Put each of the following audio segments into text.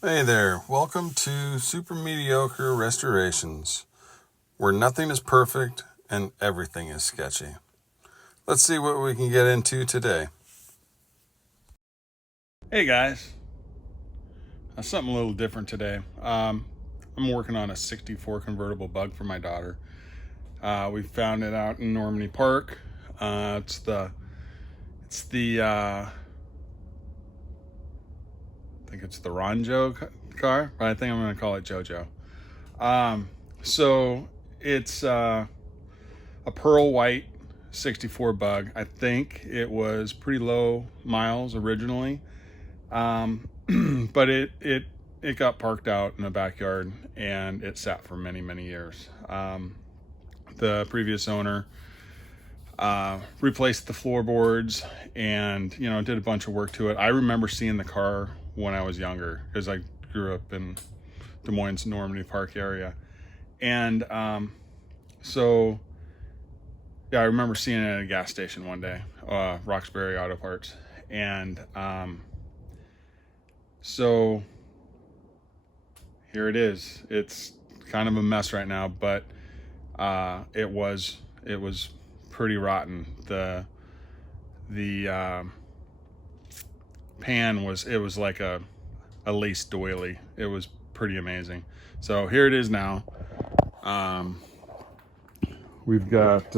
Hey there, welcome to Super Mediocre Restorations, where nothing is perfect and everything is sketchy. Let's see what we can get into today. Hey guys, something a little different today. I'm working on a 64 convertible bug for my daughter. We found it out in Normandy Park. I think it's the Ronjo car, but I think I'm going to call it JoJo. So it's a pearl white 64 bug. I think it was pretty low miles originally, but it got parked out in the backyard and it sat for many years. The previous owner replaced the floorboards and did a bunch of work to it. I remember seeing the car when I was younger because I grew up in Des Moines, Normandy Park area, and so yeah, I remember seeing it at a gas station one day, Roxbury Auto Parts. And so here it is. It's kind of a mess right now, but it was pretty rotten. The pan was like a lace doily. It was pretty amazing. So here it is now. We've got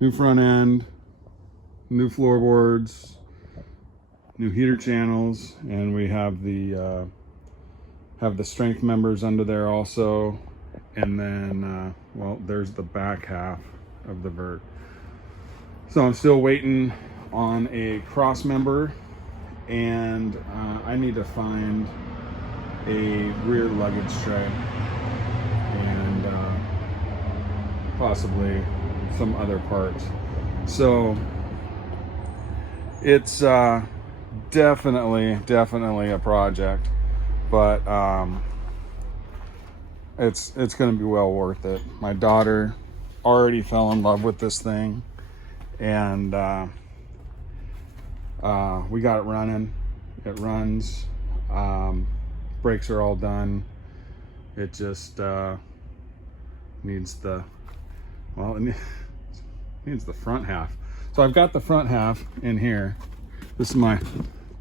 new front end, new floorboards, new heater channels, and we have the strength members under there also. And then well, there's the back half of the vert. So I'm still waiting on a cross member, and I need to find a rear luggage tray and possibly some other parts. So it's definitely a project, but it's going to be well worth it. My daughter already fell in love with this thing, and we got it running. It runs. Brakes are all done. It just needs the it needs the front half. So I've got the front half in here. This is my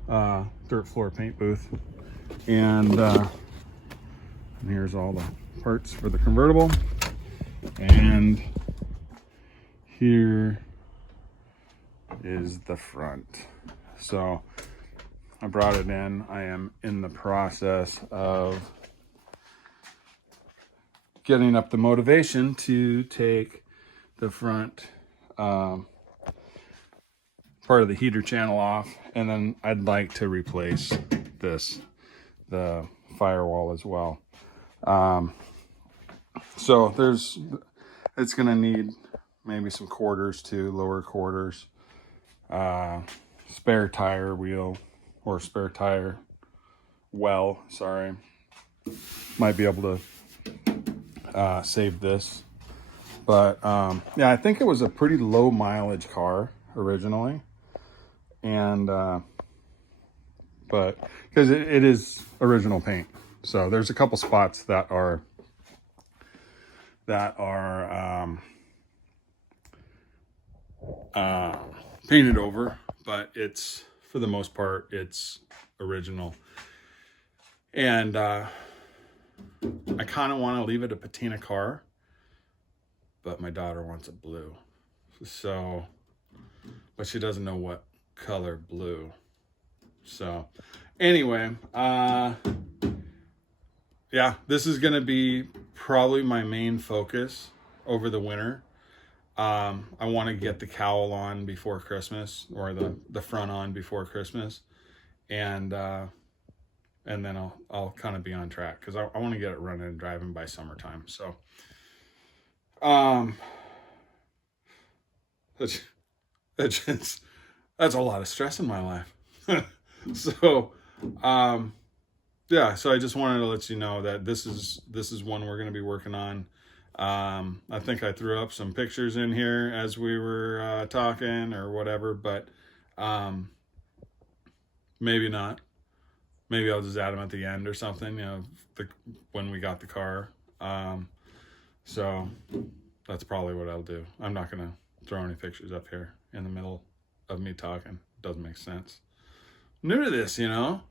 dirt floor paint booth, and here's all the parts for the convertible, and here is the front. So I brought it in. I am in the process of getting up the motivation to take the front part of the heater channel off, and then I'd like to replace the firewall as well. So it's gonna need maybe some quarters too, lower quarters, spare tire wheel or spare tire well, sorry. Might be able to save this. But yeah, I think it was a pretty low mileage car originally, and but because it is original paint, so there's a couple spots that are painted over, but it's, for the most part, it's original. And I kind of want to leave it a patina car, but my daughter wants it blue. So, but she doesn't know what color blue. So anyway, yeah, this is going to be probably my main focus over the winter. I want to get the cowl on before Christmas, or the front on before Christmas. And then I'll kind of be on track, because I want to get it running and driving by summertime. So that's a lot of stress in my life. So yeah, so I just wanted to let you know that this is one we're going to be working on. I think I threw up some pictures in here as we were talking or whatever, but maybe not. maybe I'll just add them at the end or something, when we got the car. So that's probably what I'll do. I'm not gonna throw any pictures up here in the middle of me talking. Doesn't make sense. New to this, So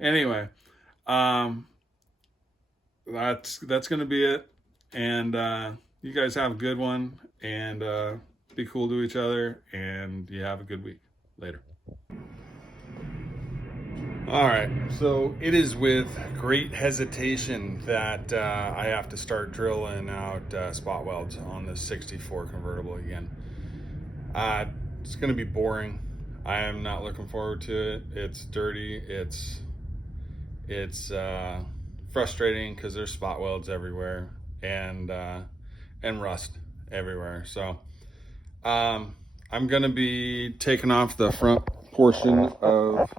anyway, that's gonna be it. And you guys have a good one, and be cool to each other, and you have a good week. Later. All right, so it is with great hesitation that I have to start drilling out spot welds on the 64 convertible again. It's going to be boring. I am not looking forward to it. It's dirty. It's frustrating because there's spot welds everywhere and rust everywhere. So I'm going to be taking off the front portion of.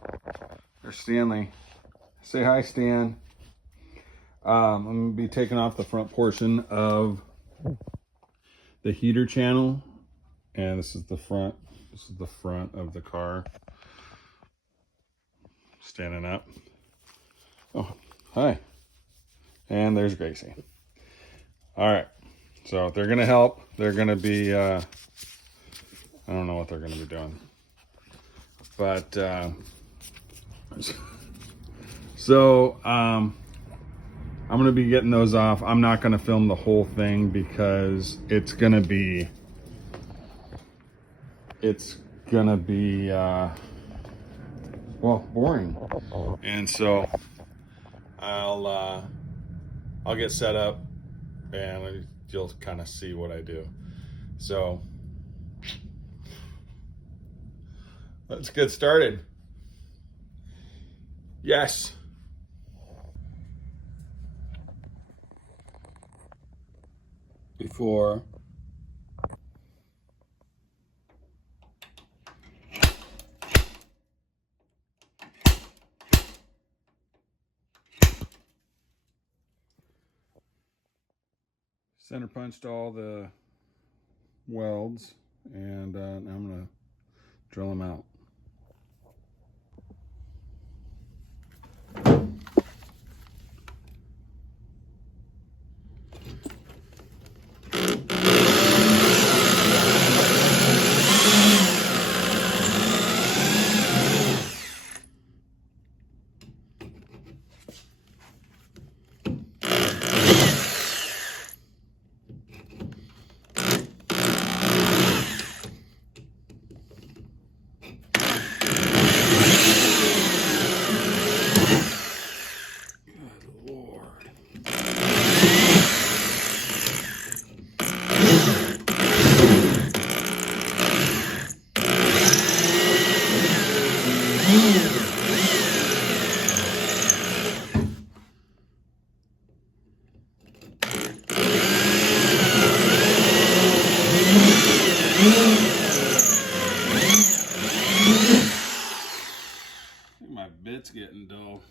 There's Stanley. Say hi, Stan. I'm going to be taking off the front portion of the heater channel, and this is the front. This is the front of the car. Standing up. Oh, hi. And there's Gracie. All right. So they're going to help. They're going to be, I don't know what they're going to be doing. But, so I'm going to be getting those off. I'm not going to film the whole thing because it's going to be well, boring. And so I'll get set up and you'll kind of see what I do. So let's get started. Yes. Before center punched all the welds, and now I'm going to drill them out. My bit's getting dull.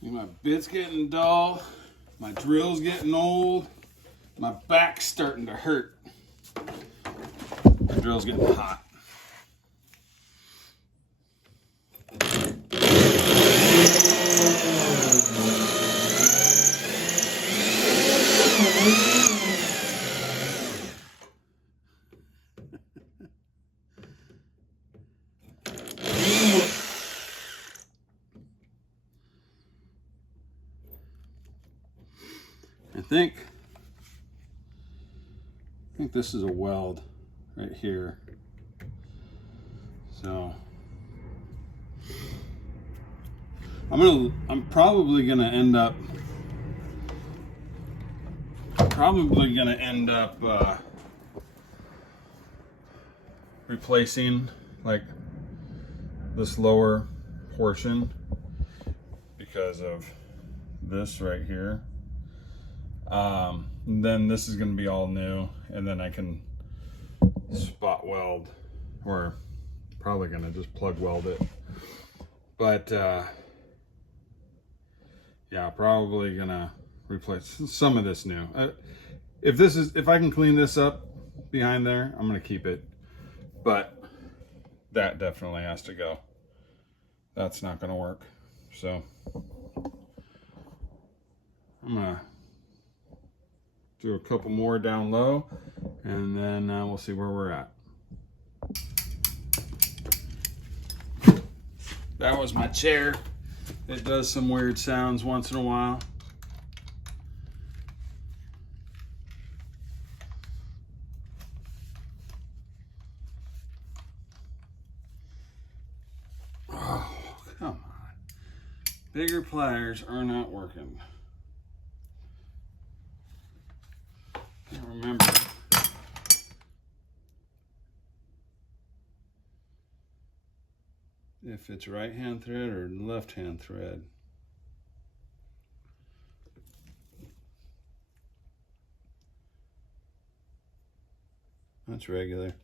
My bit's getting dull, my drill's getting old, my back's starting to hurt. My drill's getting hot. I think this is a weld right here. So I'm probably gonna end up replacing like this lower portion because of this right here. Then this is going to be all new, and then I can spot weld, or probably going to just plug weld it. But yeah, probably going to replace some of this new. If I can clean this up behind there, I'm going to keep it. But that definitely has to go. That's not going to work. So I'm going to do a couple more down low, and then we'll see where we're at. That was my chair. It does some weird sounds once in a while. Oh, come on. Bigger pliers are not working. Can't remember if it's right hand thread or left hand thread. That's regular.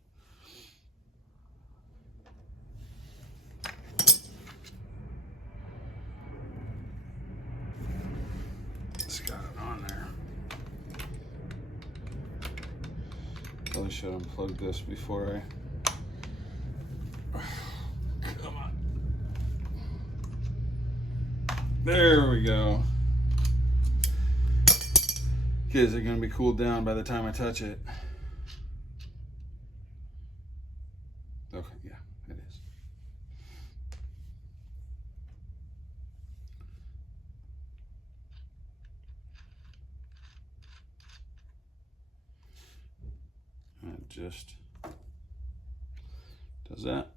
It's got it on there. Probably should unplug this before I... Come on. There we go. Okay, is it going to be cooled down by the time I touch it? Okay, yeah, it is. It just does that.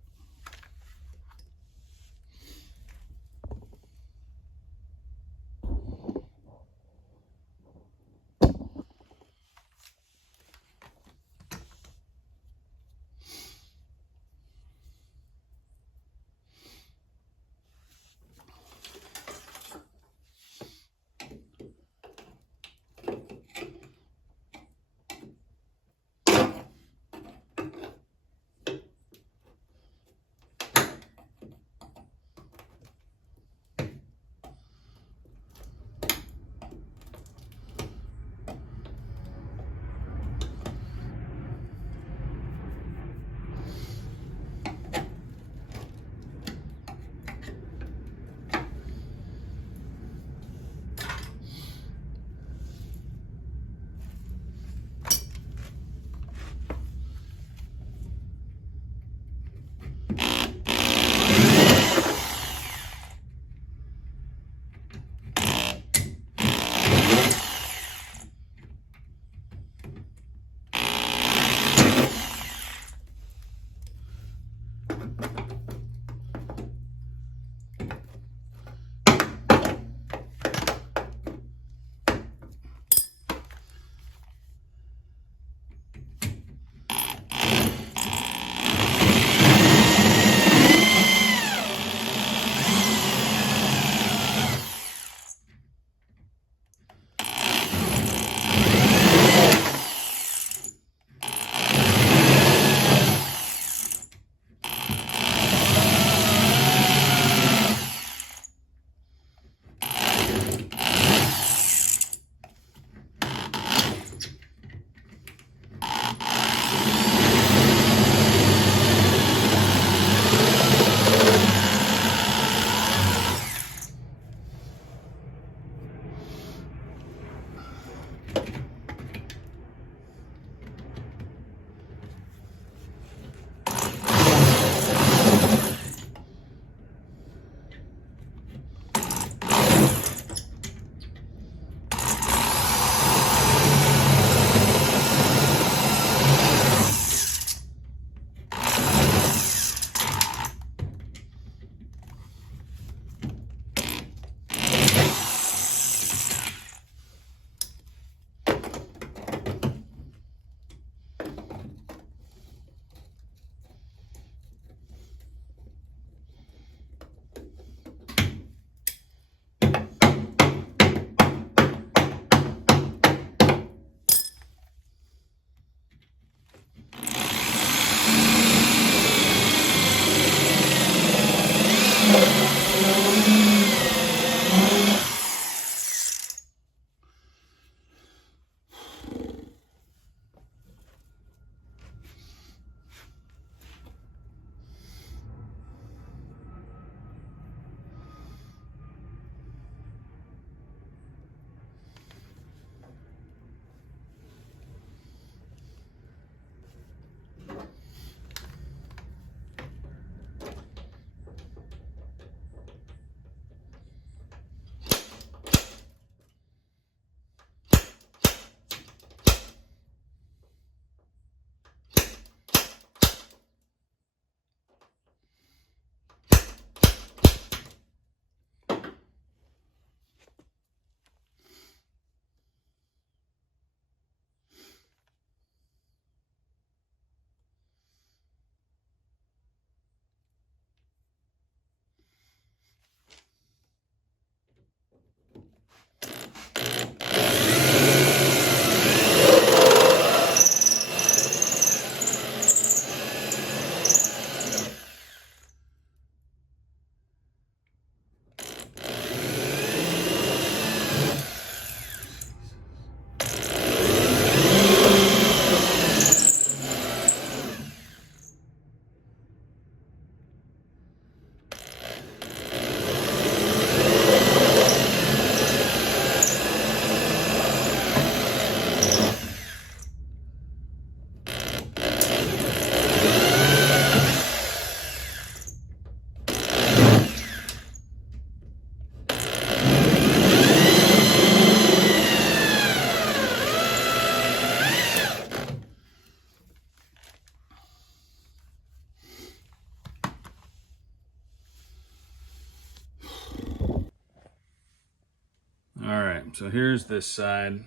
So here's this side.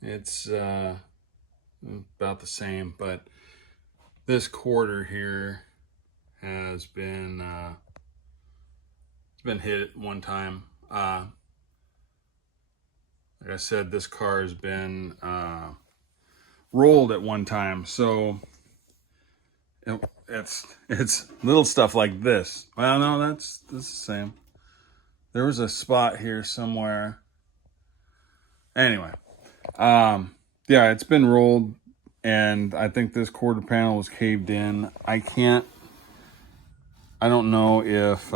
It's about the same, but this quarter here has been it's been hit one time. Like I said, this car has been rolled at one time, so it's little stuff like this. Well, no, that's the same. There was a spot here somewhere. Anyway, yeah, it's been rolled, and I think this quarter panel was caved in. I don't know if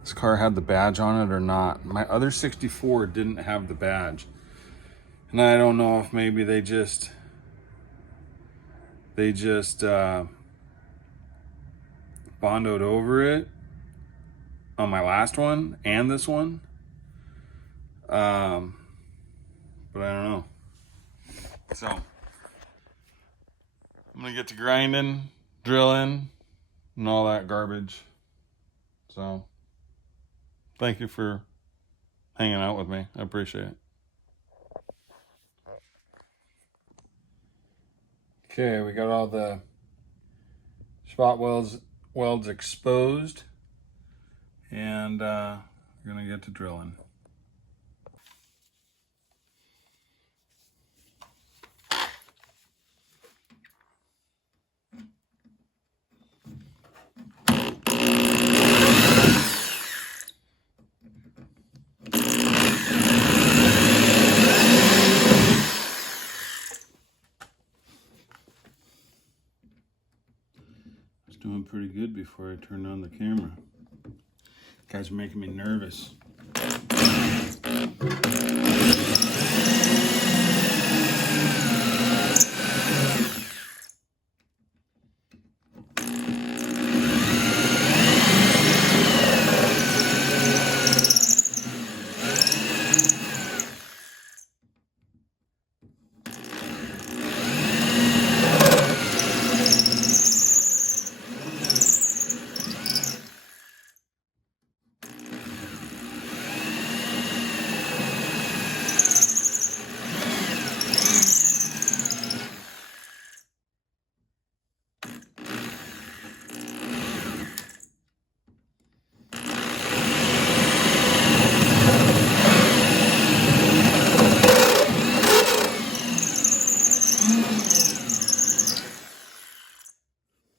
this car had the badge on it or not. My other 64 didn't have the badge, and I don't know if maybe they just bondoed over it on my last one and this one. But I don't know. So I'm gonna get to grinding, drilling, and all that garbage. So thank you for hanging out with me. I appreciate it. Okay, we got all the spot welds exposed, and we're gonna get to drilling. Doing pretty good before I turned on the camera. Guys are making me nervous.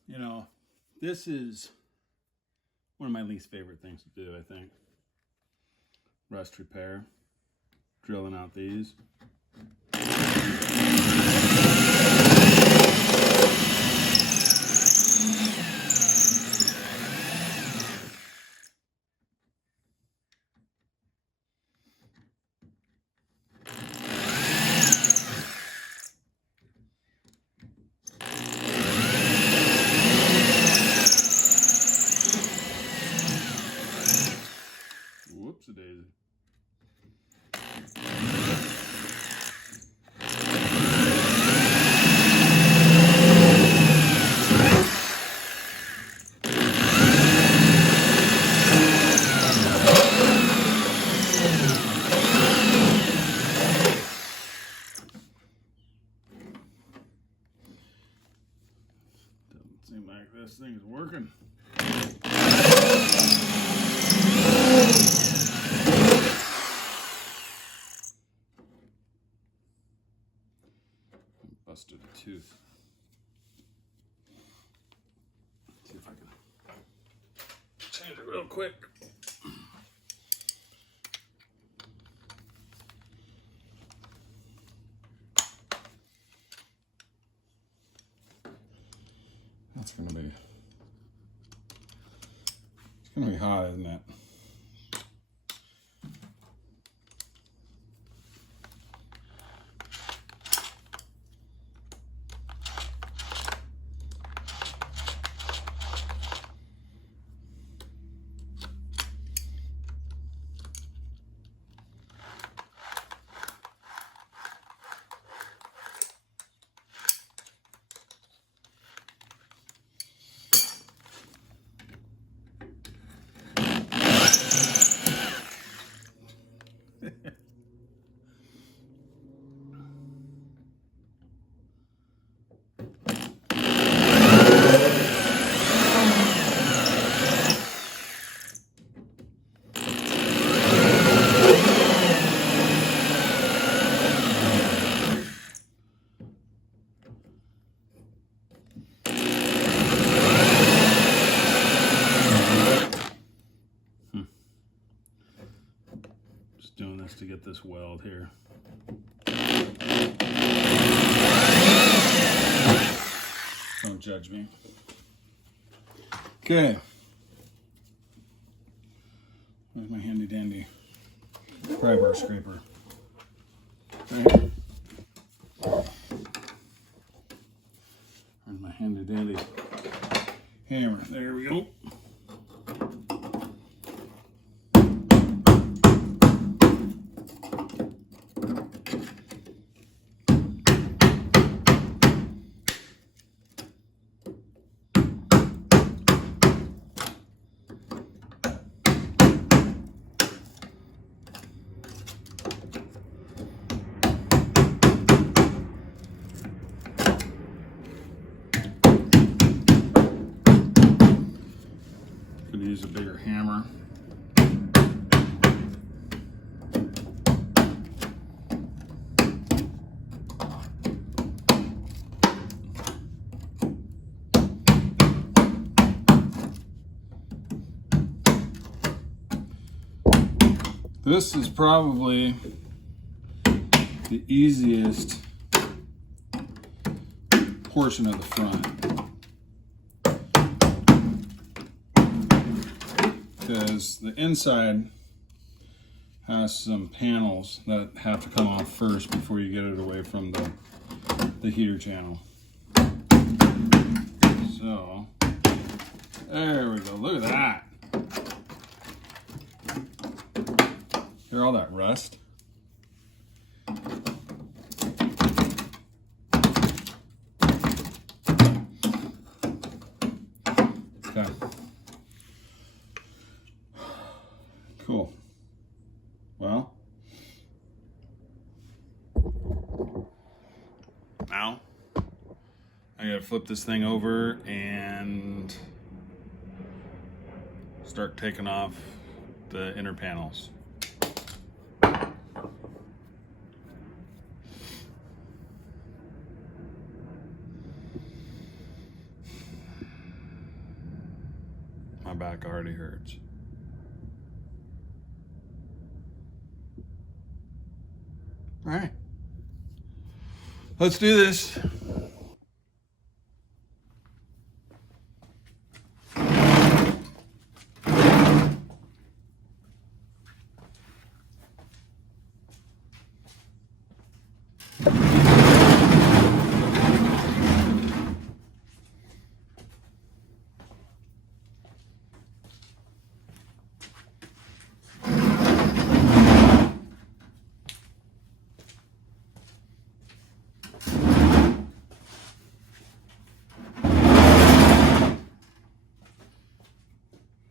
You know, this is one of my least favorite things to do, I think. Rust repair. Drilling out these. Whoops-a-daisy. Doesn't seem like this thing is working. Busted a tooth. Let's see if I can change it real quick. It's gonna be hot, isn't it? to get this weld here. Don't judge me. Okay. Where's my handy dandy pry bar scraper? Okay. Where's my handy dandy hammer? There we go. Could use a bigger hammer. This is probably the easiest portion of the front, because the inside has some panels that have to come off first before you get it away from the heater channel. So there we go. Look at that. Hear all that rust? Okay. Cool. Well, now I gotta flip this thing over and start taking off the inner panels. My back already hurts. All right, let's do this.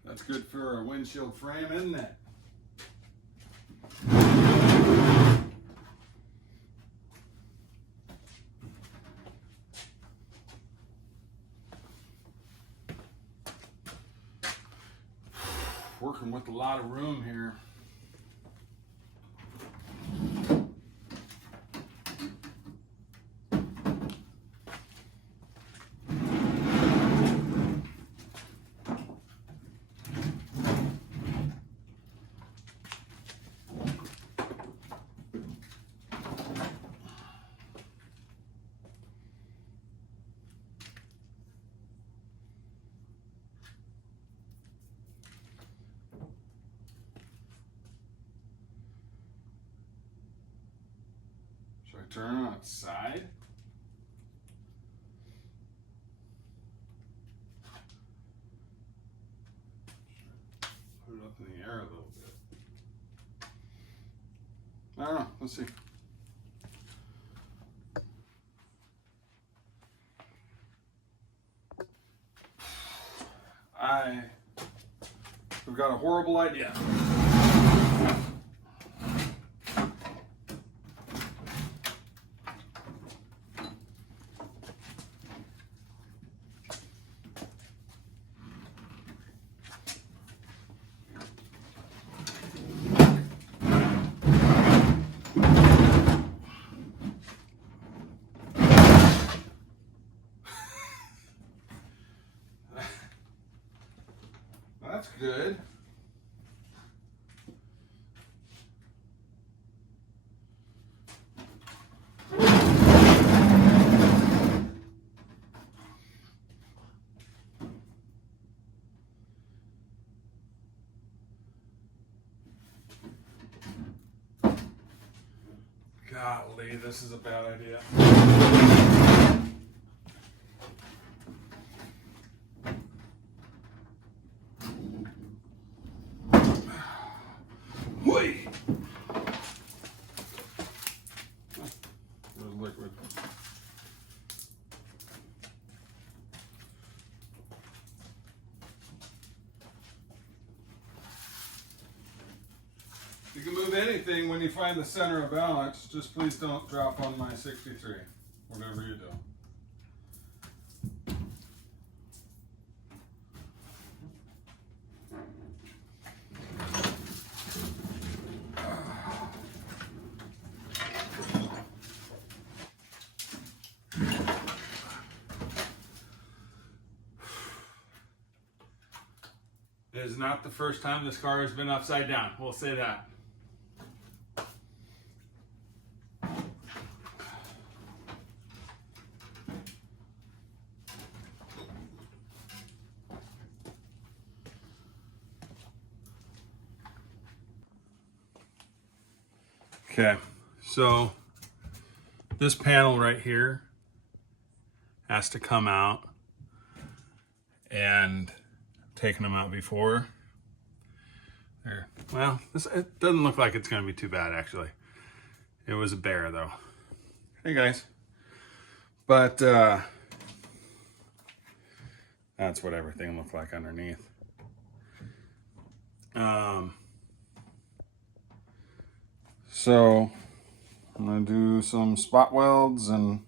That's good for a windshield frame, isn't it? Working with a lot of room here. Should I turn on its side? Put it up in the air a little bit. I don't know. Let's see. We've got a horrible idea. That's good. Golly, this is a bad idea. Whee! There's liquid. You can move anything when you find the center of balance. Just please don't drop on my 63, whatever you do. It is not the first time this car has been upside down. We'll say that. Okay, so this panel right here has to come out, and taking them out before. There. Well, it doesn't look like it's going to be too bad, actually. It was a bear, though. Hey, guys. But that's what everything looked like underneath. So I'm going to do some spot welds and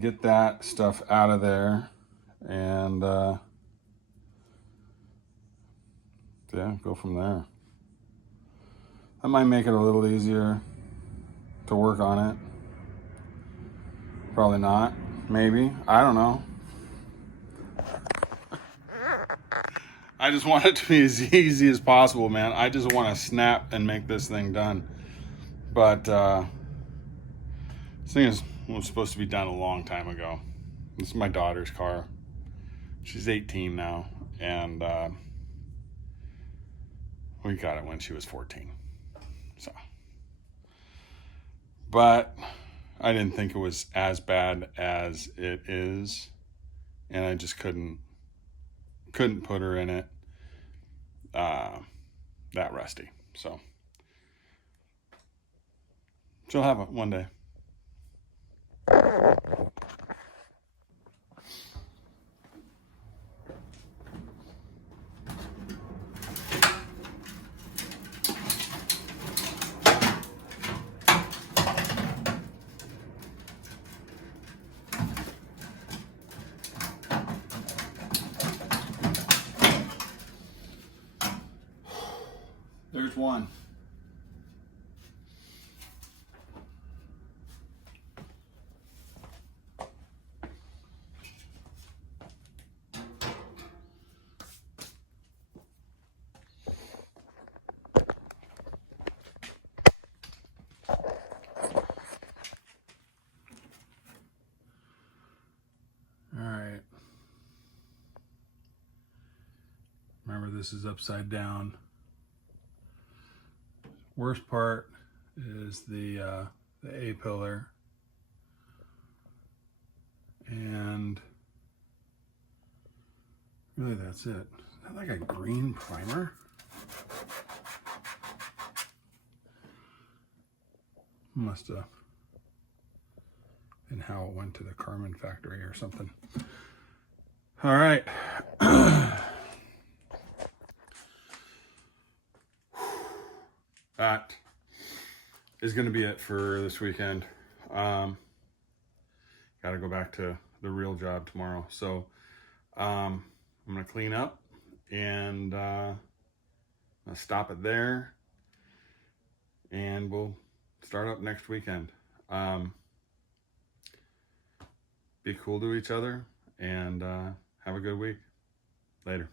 get that stuff out of there. And yeah, go from there. That might make it a little easier to work on it. Probably not. Maybe. I don't know. I just want it to be as easy as possible, man. I just want to snap and make this thing done. But this thing was supposed to be done a long time ago. This is my daughter's car. She's 18 now, and we got it when she was 14. So, but I didn't think it was as bad as it is, and I just couldn't put her in it that rusty. So she'll have it one day. There's one. All right. Remember, this is upside down. Worst part is the A pillar, and really that's it. Is that like a green primer? Must have been how it went to the Carmen factory or something. All right. That is going to be it for this weekend. Got to go back to the real job tomorrow. So I'm going to clean up and I'll stop it there. And we'll start up next weekend. Be cool to each other and have a good week. Later.